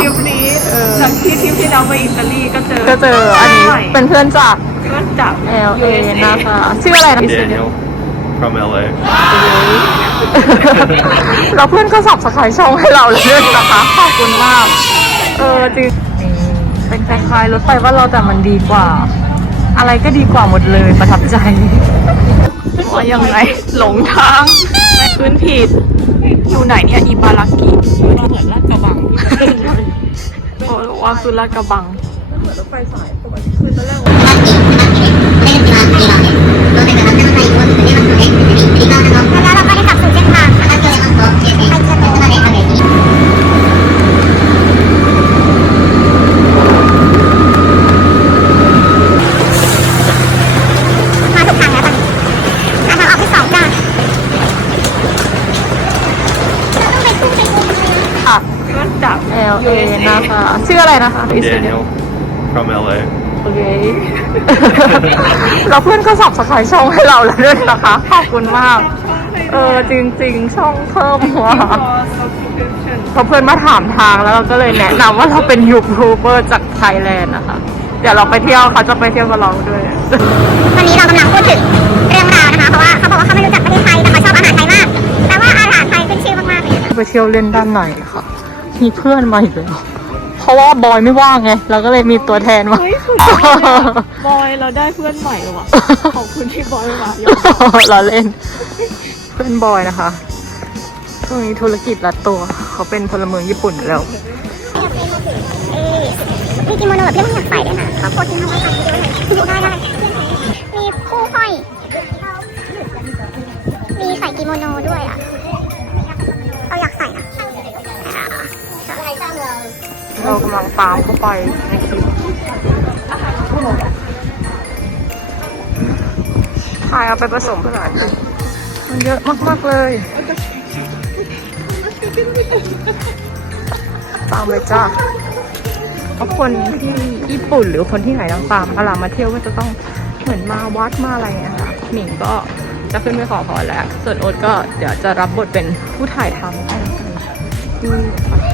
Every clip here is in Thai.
ทริปนี้จากที่ทริปที่เราไปอิตาลีก็เจอก็เจออันนี้เป็นเพื่อนจาก เพื่อนจาก LA นะคะ ชื่ออะไรนะ Daniel from LA. เราเพื่อนก็สับสกายช่องให้เราเลยด้วยนะคะ ขอบคุณมาก เออจริงเป็นคล้ายๆรถไฟว่าเราแต่มันดีกว่า อะไรก็ดีกว่าหมดเลยประทับใจว่ายังไงหลงทางพื้นผิดอยู่ไหนเนี่ยอิบารากิอยู่ที่เหมือนลาดกระบัง โอ้ว่าคือลากระบังแล้วเราก็ได้กลับสู่เส้นทางไปเจอมาถูกทางแล้วตอนนี้มาทางออกที่สองจ้าต้องไปตู้ไปตู้ ค่ะ เพื่อนจาก LA นะคะ ชื่อ อะไรนะคะ Daniel from LA. โอเคเราเพื่อนก็สับสกายช่องให้เราแล้วด้วยนะคะ ขอบคุณมาก เออจริงๆ ช่องเพิ่มว่ะ subscription เพราะเพื่อนมาถามทางแล้วเราก็เลยแนะนำว่าเราเป็นยูทูบเบอร์จากไทยแลนด์นะคะ เดี๋ยวเราไปเที่ยวเขาจะไปเที่ยวกับเราด้วย วันนี้เรากำลังพูดถึงเรื่องราวนะคะ เพราะว่าเขาบอกว่าเขาไม่รู้จักประเทศไทย แต่เขาชอบอาหารไทยมาก แต่ว่าอาหารไทยขึ้นชื่อมากๆเลยนะไปเที่ยวเล่นด้านในค่ะ มีเพื่อนมาอีกแล้ว เพราะว่าบอยไม่ว่างไง เราก็เลยมีตัวแทนมา เฮ้ยสุดยอดเลยอะบอยเราได้เพื่อนใหม่ว่ะ ขอบคุณที่บอยมาเราเล่น เพื่อนบอยนะคะตรงนี้ธุรกิจรัดตัว เขาเป็นพลเมืองญี่ปุ่นอยู่แล้วเอ้ยมีกิโมโนแบบเพื่อนอยากใส่ด้วยนะเขาโพสต์ทิ้งเอาไว้ค่ะดูได้ได้ำลังตามเข้าไปในคลิปถ่ายเอาไปผสมผสานมันเยอะมาก ๆ เลย ตามเลยจ้าเพราะคนที่ญี่ปุ่นหรือคนที่ไหนต่างๆเวลามาเที่ยวก็จะต้องเหมือนมาวัดมาอะไรอะค่ะหนิงก็จะขึ้นไปขอพรแล้ว ส่วนโอ๊ตก็เดี๋ยวจะรับบทเป็นผู้ถ่ายทำให้ดูค่ะ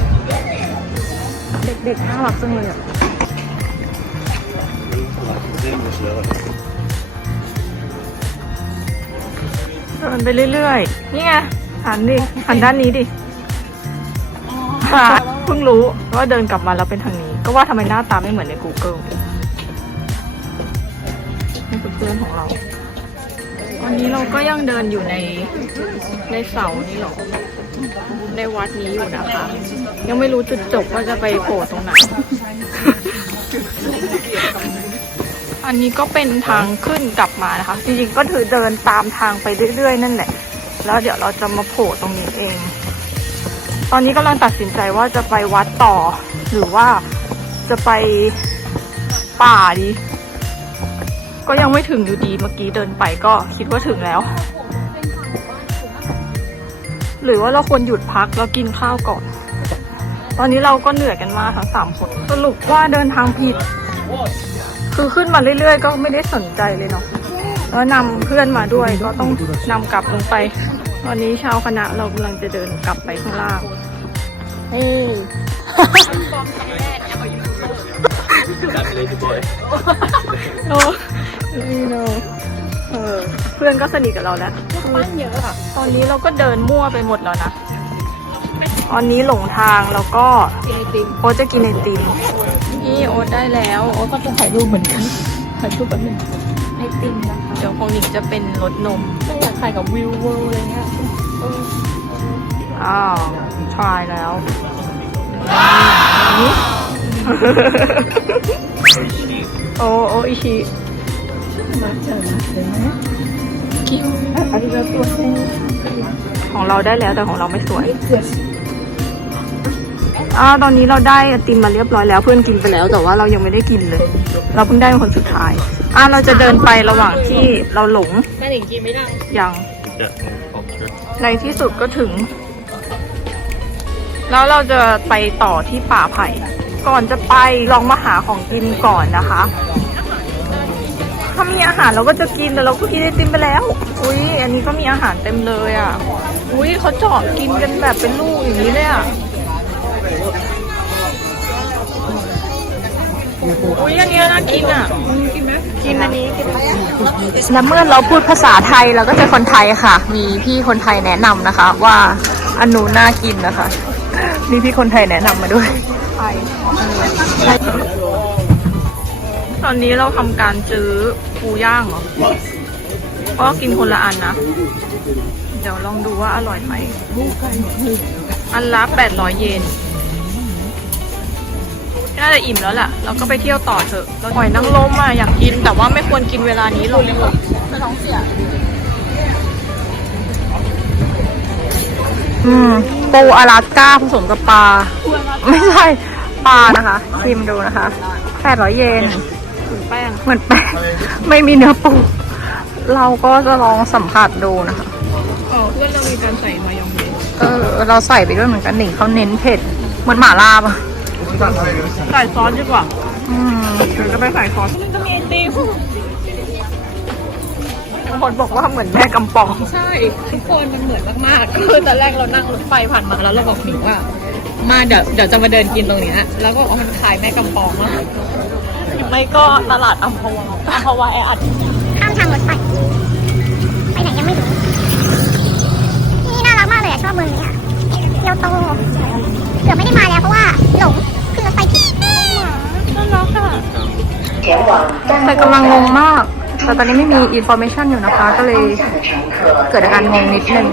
เด็กๆน่ารักจังเลยอะเดินไปเรื่อยๆ นี่ไง หันดิ หันด้านนี้ดิค่ะเพิ่งรู้ว่าเดินกลับมาแล้วเป็นทางนี้ ก็ว่าทำไมหน้าตาไม่เหมือนใน Google นี่คือเพื่อนของเรา วันนี้เราก็ยังเดินอยู่ในในเสานี้หรอ ในวัดนี้อยู่นะคะ ยังไม่รู้จุดจบว่าจะไปโผล่ตรงไหน อันนี้ก็เป็นทางขึ้นกลับมานะคะ จริงๆก็ถือเดินตามทางไปเรื่อยๆ นั่นแหละ แล้วเดี๋ยวเราจะมาโผล่ตรงนี้เอง ตอนนี้กำลังตัดสินใจว่าจะไปวัดต่อ หรือว่าจะไปป่าดี ก็ยังไม่ถึงอยู่ดีเมื่อกี้เดินไปก็คิดว่าถึงแล้ว หรือว่าเราควรหยุดพักแล้วกินข้าวก่อน ตอนนี้เราก็เหนื่อยกันมากทั้งสามคนสรุปว่าเดินทางผิด คือขึ้นมาเรื่อยๆ ก็ไม่ได้สนใจเลยเนาะแล้วนำเพื่อนมาด้วยก็ต้องนำกลับลงไป ตอนนี้ชาวคณะเรากำลังจะเดินกลับไปข้างล่างเฮ้ยโอ้ไม่โนเออเพื่อนก็สนิทกับเราแล้ว ปั้นเยอะอะตอนนี้เราก็เดินมั่วไปหมดแล้วนะ ตอนนี้หลงทางแล้วก็โอ๊ตจะกินไอติมนี่โอ๊ตได้แล้วโอ๊ตก็จะถ่ายรูปเหมือนกันถ่ายรูปแป๊บนึงไอติมนะคะเดี๋ยวของหนิงจะเป็นรสนมไม่อยากถ่ายกับวิวเวอร์อะไรเงี้ยเอออ้าวทรายแล้วนี่โอโออิชิ ของเราได้แล้วแต่ของเราไม่สวยอ่าตอนนี้เราได้ไอติมมาเรียบร้อยแล้วเพื่อนกินไปแล้วแต่ว่าเรายังไม่ได้กินเลย เราเพิ่งได้เป็นคนสุดท้ายอ่าเราจะเดินไประหว่างที่เราหลงแม่หนิงกินไม่ได้ยัง Yeah. Oh, sure. ในที่สุดก็ถึง แล้วเราจะไปต่อที่ป่าไผ่ก่อนจะไปลองมาหาของกินก่อนนะคะ ถ้ามีอาหารเราก็จะกินแต่เราก็กินไอติมไปแล้ว อุ้ยอันนี้ก็มีอาหารเต็มเลยอะ อุ้ยเขาเจาะกินกันแบบเป็นลูกอย่างนี้เลยอะอุ้ยอันนี้น่ากินอะกินอันนี้กินแล้วเมื่อเราพูดภาษาไทยเราก็เจอคนไทยค่ะ มีพี่คนไทยแนะนำนะคะ ว่าอันนูนน่ากินนะคะ มีพี่คนไทยแนะนำมาด้วย ตอนนี้เราทำการซื้อปูย่างเหรอ ก็กินคนละอันนะ เดี๋ยวลองดูว่าอร่อยไหม อันละ800 เยน น่าจะอิ่มแล้วแหละเราก็ไปเที่ยวต่อเถอะหอยนางรมอะอยากกิน แต่ว่าไม่ควรกินเวลานี้หรอกท้องเสีย อืม ปูอลาสก้าผสมกับปลา ไม่ใช่ปลานะคะ ชิมดูนะคะ 800 เยน แป้งเหมือนแป้งไม่มีเนื้อปู เราก็จะลองสัมผัสดูนะคะอ๋อเพื่อนเรามีการใส่มายองเนสเออ เราใส่ไปด้วยเหมือนกันหนิเขาเน้นเผ็ดเหมือนหม่าล่าปะใส่ซอสดีกว่าอืมหรือจะไปใส่ซอสมันจะมีไอติมคนบอกว่าเหมือนแม่กำปอง ใช่ทุกคนมันเหมือนมากๆคือตอนแรกเรานั่งรถไฟผ่านมาแล้วเราบอกหนิงว่า มาเดี๋ยวเดี๋ยวจะมาเดินกินตรงเนี้ยแล้วก็บอกว่ามันขายแม่กำปองมาก ไม่ก็ตลาดอัมพวาอัมพวาแออัดข้ามทางรถไฟไปไหนยังไม่รู้ที่นี่น่ารักมากเลยอะชอบเมืองนี้อะเกียวโตเกือบไม่ได้มาแล้วเพราะว่าหลงขึ้นรถไฟผิดน่ารักค่ะแต่กำลังงงมาก แต่ตอนนี้ไม่มีอินโฟเมชันอยู่นะคะ ก็เลยเกิดอาการงงนิดนึง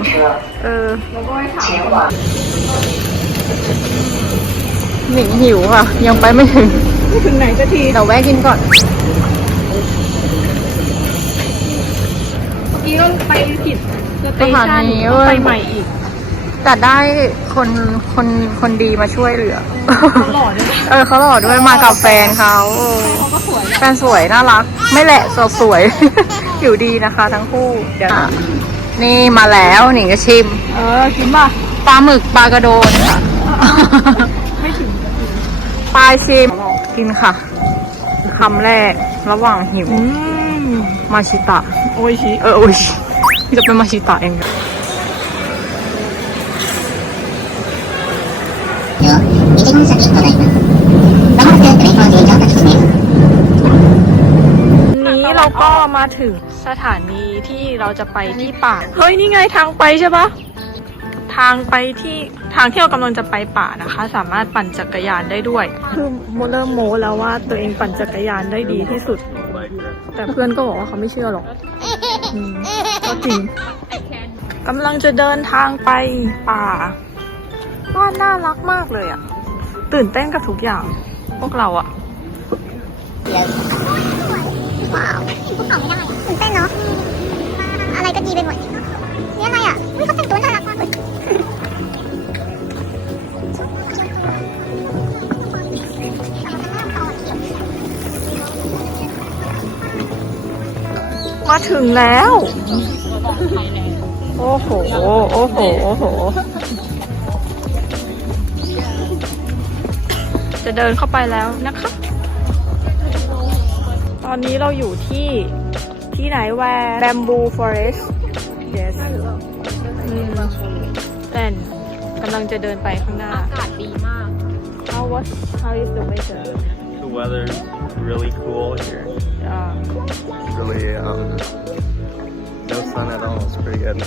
เออหนิงหิวค่ะ ยังไปไม่ถึง ถึงไหนสักทีเดี๋ยวแวะกินก่อน เมื่อกี้เราไปผิดสเตสถาชันนีต้องเว้ไปยใหม่อีกแต่ได้คนคนคนดีมาช่วยเหลือหล่อด้วยเออเขาหล่อด้วยมากับแฟนเขาเออเขาก็สวยแฟนสวยน่ารัก ไม่แหละสวยสวย อยู่ดีนะคะทั้งคู่เดี๋ยวนี่มาแล้วหนิงจะชิมเออกินป่ะปลาหมึกปลากระโดนค่ะ ไม่ถึงปลายชิมินค่ะคำแรกระหว่างหิว มาชิตะ โอชิ เออ โอชิ จะเป็นมาชิตะเองนะนี้เราก็มาถึงสถานีที่เราจะไปที่ป่า เฮ้ย นี่ไงทางไปใช่ปะ ทางไปที่ทางที่เรากำลังจะไปป่านะคะ สามารถปั่นจักรยานได้ด้วย คือโมเริ่มโมแล้วว่าตัวเองปั่นจักรยานได้ดีที่สุด แต่เพื่อนก็บอกว่าเขาไม่เชื่อหรอกอืมก็จริงกำลังจะเดินทางไปป่าว่าน่ารักมากเลยอะตื่นเต้นกับทุกอย่าง พวกเราอะ ถึงแล้ว โอ้โห โอ้โห โอ้โห จะเดินเข้าไปแล้วนะคะ ตอนนี้เราอยู่ที่ที่ไหนแวร์ Bamboo Forest yes อืมแต่กำลังจะเดินไปข้างหน้า อากาศดีมาก How was how is the weather The weather's really cool here. uh, Really, um, no sun at all. It's pretty good.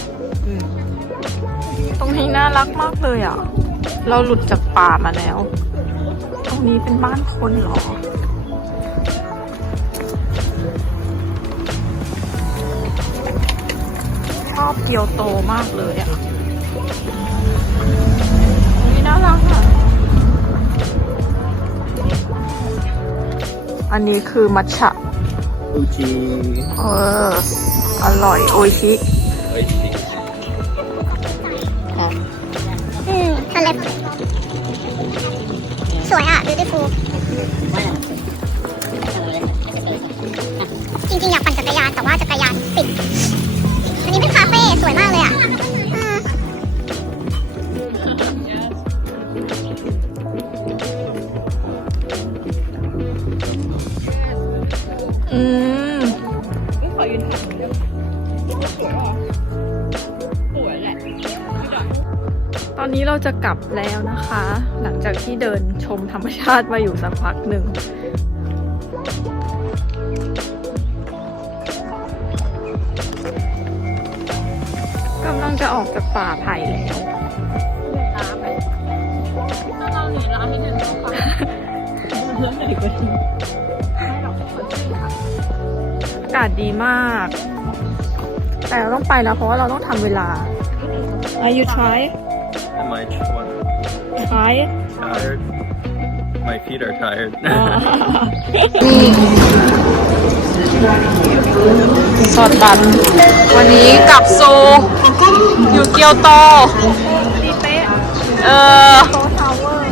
อืมตรงนี้น่ารักมากเลยอะ เราหลุดจากป่ามาแล้ว ตรงนี้เป็นบ้านคนเหรอ ชอบเกียวโตมากเลยอะนี่น่ารักอะ อันนี้คือมัทฉะ Uchi. เออ อร่อย โออิชิอืมทะเลสวยอะ beautiful จริงๆ อยากปั่นจักรยาน แต่ว่าจักรยานปิด อันนี้เป็นคาเฟ่ สวยมากเลยอะ เราจะกลับแล้วนะคะ หลังจากที่เดินชมธรรมชาติมาอยู่สักพักหนึ่งกำลังจะออกจากป่าไผ่แล้วถ้าเราหนีร้านที่หนึ่งต้องไปเพื่อนไม่ดีกว่าไม่หรอกเปิดอากาศดีมาก แต่เราต้องไปแล้วเพราะว่าเราต้องทำเวลา Are you try I what? try Tired? My feet are tired. สอดบันวันนี้กลับโซอยู่เกียวโตเออ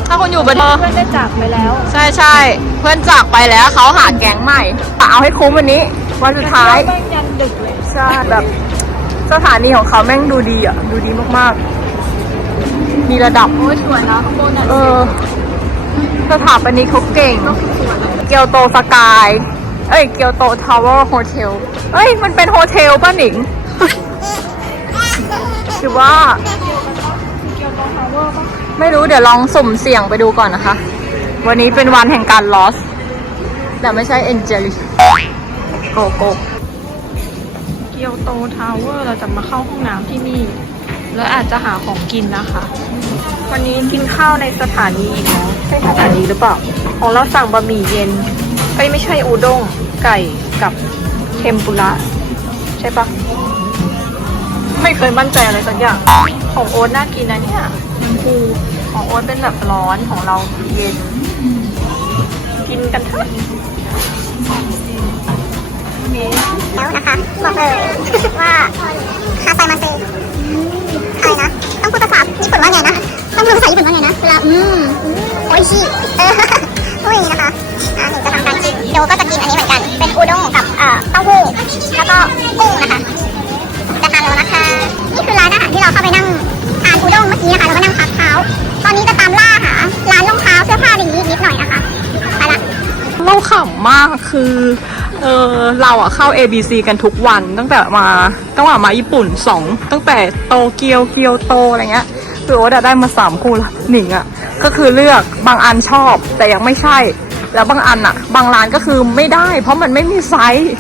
ถ้าคุณอยู่บนเพื่อนได้จากไปแล้วใช่ใช่เพื่อนจากไปแล้วเขาหาแก๊งใหม่แต่เอาให้คุ้มวันนี้ วันสุดท้ายเพื่อนยันดึกเลย ใช่แบบสถานีของเขาแม่งดูดีอะ ดูดีมากๆ มีระดับ โอ้ยสวยนะข้างบนอะเออ สถาปนิกเขาเก่งเกียวโตสกาย เอ้ย เกียวโตทาวเวอร์โฮเทล เอ้ย มันเป็นโฮเทลป่ะหนิง หรือว่า ไม่รู้เดี๋ยวลองสุ่มเสี่ยงไปดูก่อนนะคะ วันนี้เป็นวันแห่งการลอส แต่ไม่ใช่เอ็นเจลิโกโก เกียวโตทาวเวอร์เราจะมาเข้าห้องน้ำที่นี่ แล้วอาจจะหาของกินนะคะ วันนี้กินข้าวในสถานีอีกแล้วใช่สถานีหรือเปล่า ของเราสั่งบะหมี่เย็นเอ้ยไม่ใช่อูด้งไก่กับเทมปุระใช่ปะไม่เคยมั่นใจอะไรสักอย่าง ของโอ๊ตน่ากินนะเนี่ยมันคือของโอ๊ตเป็นแบบร้อนของเราเย็น กินกันเถอะแล้วนะคะ บอกเลยว่าคาไซมาเซ อะไรนะ ต้องพูดภาษาญี่ปุ่นว่าไงนะ ต้องพูดภาษาญี่ปุ่นว่าไงนะเวลาอืมโออิชิเออพูดอย่างนี้นะคะอ่าหนูจะทำการกินโดก็จะกินอันนี้เหมือนกัน เป็นอูด้งกับเอ่อเต้าหู้แล้วก็กุ้งนะคะจะทานแล้วนะคะ นี่คือร้านอาหารที่เราเข้าไปนั่งทานอูด้งเมื่อกี้นะคะแล้วก็นั่งพักเท้า ตอนนี้จะตามล่าหาร้านรองเท้าเสื้อผ้าอะไรอย่างนี้นิดหน่อยนะคะไปละเราขำมากคือ เออเราอะเข้า ABC กันทุกวันตั้งแต่มาตั้งแต่มาญี่ปุ่นสองตั้งแต่โตเกียวเกียวโตอะไรเงี้ยคือโอ๊ตอะได้มาสามคู่ละหนิงอะก็คือเลือกบางอันชอบแต่ยังไม่ใช่ แล้วบางอันอะบางร้านก็คือไม่ได้ เพราะมันไม่มีไซส์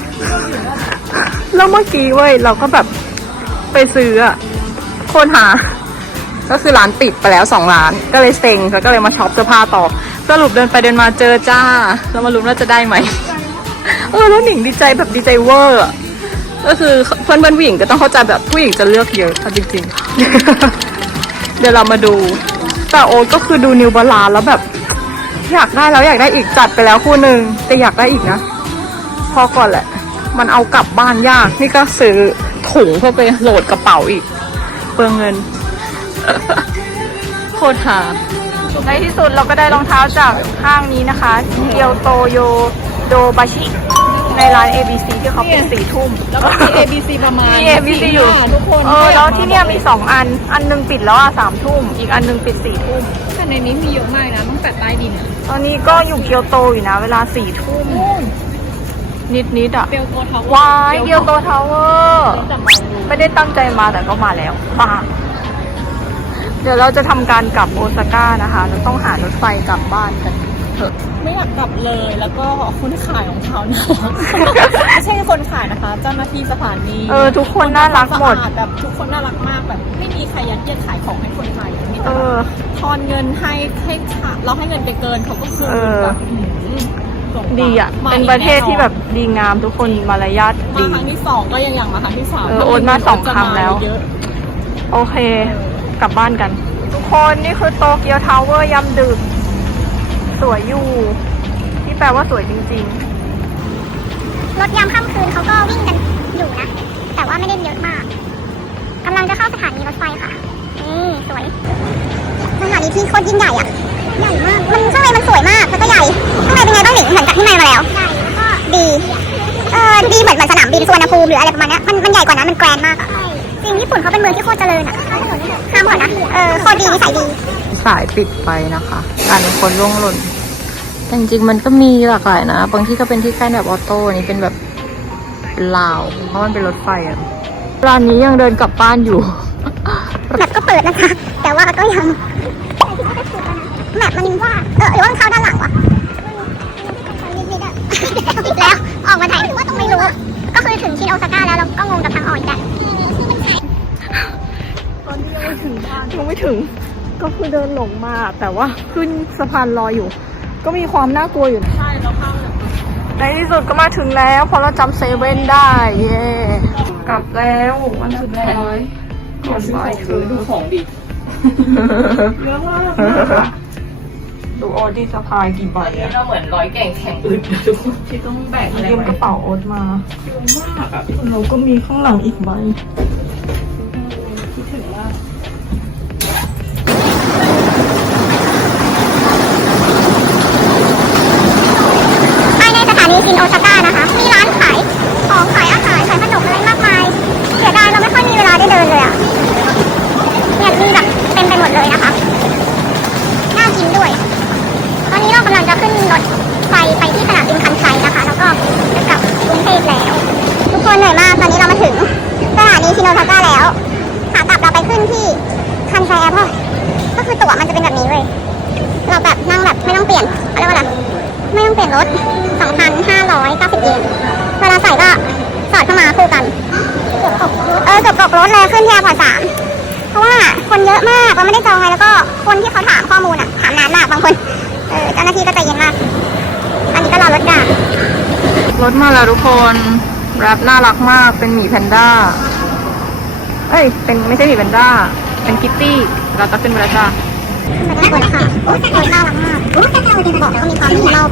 แล้วเมื่อกี้เว้ยเราก็แบบไปซื้ออะคนหา ก็คือร้านปิดไปแล้วสองร้าน ก็เลยเซ็งแล้วก็เลยมาช็อปเสื้อผ้าต่อสรุปเดินไปเดินมาเจอจ้า แล้วมาลุ้นว่าจะได้ไหม เออแล้วหนิงดีใจแบบดีใจเวอร์อะก็คือเพื่อนเพื่อนๆผู้หญิงก็ต้องเข้าใจแบบผู้หญิงจะเลือกเยอะเอาจริงๆ เดี๋ยวเรามาดู แต่โอ๊ตก็คือดูนิวบาลานแล้วแบบ อยากได้แล้วอยากได้อีกจัดไปแล้วคู่หนึ่งแต่อยากได้อีกนะ พอก่อนแหละ มันเอากลับบ้านยาก นี่ก็ซื้อถุงเพื่อไปโหลดกระเป๋าอีก เปลืองเงินโคตรหาในที่สุดเราก็ได้รองเท้าจากห้างนี้นะคะเกียวโตโย โดบาชิ ในร้าน ABC ที่เขาปิดสี่ทุ่ม แล้วก็มี ABC ประมาณมี ABC อยู่สี่ห้าทุกคนเออแล้วที่เนี่ยมีสองอัน อันหนึงปิดแล้วอะสามทุ่ม อีกอันหนึงปิดสี่ทุ่ม แต่ในนี้มีเยอะมากนะตั้งแต่ใต้ดินอะตอนนี้ก็อยู่เกียวโตอยู่นะ เวลาสี่ทุ่ม นิดนิดๆอะเบลโกทาวเวอร์วายเกียวโตทาวเวอร์ แต่มองดูไม่ได้ตั้งใจมาแต่ก็มาแล้วปาเดี๋ยวเราจะทำการกลับโอซาก้านะคะ เราต้องหารถไฟกลับบ้านกัน เถอะ ไม่อยากกลับเลย แล้วก็คนขายของเขาเนาะไม่ใช่คนขายนะคะ เจ้าหน้าที่สถานีเออ ทุกคนน่ารักหมดสะอาแบบทุกคนน่ารักมากแบบ ไม่มีใครยัดเยียดขายของให้คนไทยมีเอแต่แบบอทอนเงินให้ให้ขาเราให้เงินไปเกินเขาก็คือเออแบบอื้อหือส่งมาดีอะมาเป็นอีกประเทศที่แบบน่นดีงามทุกคนมารยาทอนดีมาครั้งที่สองก็ยังอย่างมาครั้งที่สามเออโอนมาสองครั้งแล้วเยอะโอเค กลับบ้านกัน ทุกคนนี่คือโตเกียวทาวเวอร์ยำดึก สวยอยู่ ที่แปลว่าสวยจริงรถยามค่ำคืนเขาก็วิ่งกันอยู่นะ แต่ว่าไม่ได้เยอะมากกำลังจะเข้าสถานีรถไฟค่ะนี่สวยสถานีที่โคตรยิ่งใหญ่อะใหญ่มาก มันข้างในมันสวยมากแล้วก็ใหญ่ข้างในเป็นไงบ้างหนิงเหมือนจากที่ในมาแล้วใหญ่แล้วก็ดี เออดีเหมือนเหมือนสนามบินสุวรรณภูมิหรืออะไรประมาณเนี้ยมันมันใหญ่กว่านั้นมันแกรนด์มากอะจริงญี่ปุ่นเขาเป็นเมืองที่โคตรเจริญอะข้ามก่อนนะเออโคตรดีนิสัยดีๆสายปิดไปนะคะ การเป็นคนล่วงหล่นแต่จริงๆมันก็มีหลากหลายนะ บางที่ก็เป็นที่กั้นแบบออโต้อันนี้เป็นแบบเป็นลาว เพราะมันเป็นรถไฟอะร้านนี้ยังเดินกลับบ้านอยู่ แมปก็เปิดนะคะ แต่ว่าก็ยังแมปมันยังว่า เออหรือว่ามันเข้าด้านหลังวะนิดๆอะอีกแล้ว ออกมาถ่ายว่าต้องไม่รู้ ก็คือถึงชินโอซาก้าแล้วเราก็งงกับทางออกอีกแล้วยังไม่ถึง ก็คือเดินหลงมาแต่ว่าขึ้นสะพานลอยอยู่ ก็มีความน่ากลัวอยู่นะใช่เราข้ามในที่สุดก็มาถึงแล้วเพราะเราจำเซเว่นได้ เย่กลับแล้ววันสุดท้ายก่อนบ่ายถึงดูของดิเยอะมากดูโอดีสะพายกี่ใบอะเราเหมือนร้อยแก่งแข็งอึดทุกคนที่ต้องแบกอะไรยืมกระเป๋าโอ๊ตมาเยอะมากอะเราก็มีข้างหลังอีกใบ ชินโอซาก้านะคะ มีร้านขายของขายอาหารขายขนมอะไรมากมาย เสียดายเราไม่ค่อยมีเวลาได้เดินเลยอะเนี่ยมีแบบเต็มไปหมดเลยนะคะ น่ากินด้วย ตอนนี้เรากำลังจะขึ้นรถไฟไปที่สนามบินคันไซนะคะ แล้วก็จะกลับกรุงเทพแล้ว ทุกคนเหนื่อยมาก ตอนนี้เรามาถึงสถานีชินโอซาก้าแล้วขากลับเราไปขึ้นที่คันไซแอร์พอร์ตก็คือตั๋วมันจะเป็นแบบนี้เว้ยเราแบบนั่งแบบไม่ต้องเปลี่ยนเขาเรียกว่าอะ ไรไม่ต้องเปลี่ยนรถ 2,590 เยน เวลาใส่ก็สอดเข้ามาคู่กัน เออเกือบตกรถเลยขึ้นที่แอร์พอร์ตสามเพราะว่าคนเยอะมากเราไม่ได้จองไงแล้วก็คนที่เขาถามข้อมูลอะถามนานมากบางคน เออเจ้าหน้าที่ก็ใจเย็นมาก อันนี้ก็รอรถด่านรถมาแล้วทุกคนแรปน่ารักมากเป็นหมีแพนด้า เอ้ย เป็นไม่ใช่หมีแพนด้า เป็นคิตตี้ เราจะขึ้นไปแล้วจ้าไม่ได้คนค่ะโอ้ยน่ารักมาก โอ้ยจะบอกแล้วก็มีความมินิมอล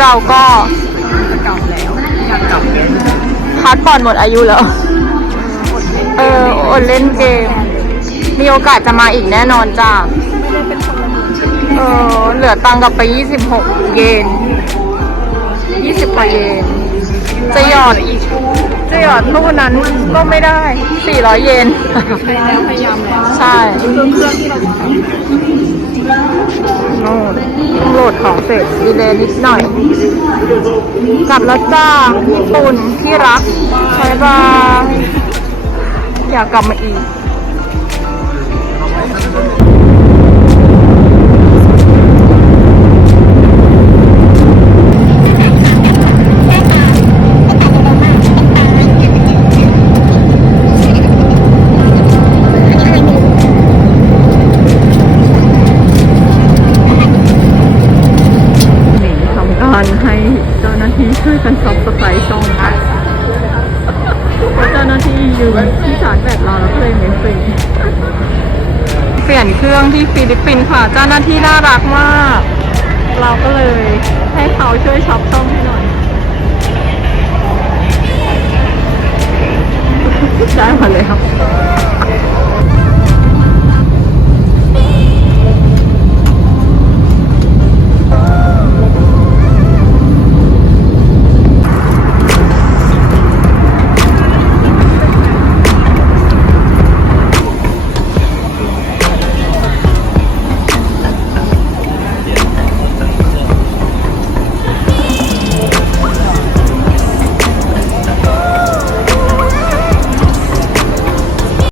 เราก็จะกลับแล้วอยากกลับพาสปอร์ตหมดอายุแล้ว เอออดเล่นเกม มีโอกาสจะมาอีกแน่นอนจ้าเออเหลือตังค์กลับไป 26 เยน 20กว่าเยน จะหยอดอีกจะหยอดเท่านั้นก็ไม่ได้ 400 เยนพยายามแล้วใช่เครื่องที่เรา โน่นต้องโหลดของเสร็จดีเลยนิดหน่อย กลับแล้วจ้าญี่ปุ่นที่รักบายบายอยากกลับมาอีก ที่ฟิลิปปินส์ค่ะ เจ้าหน้าที่น่ารักมาก เราก็เลยให้เขา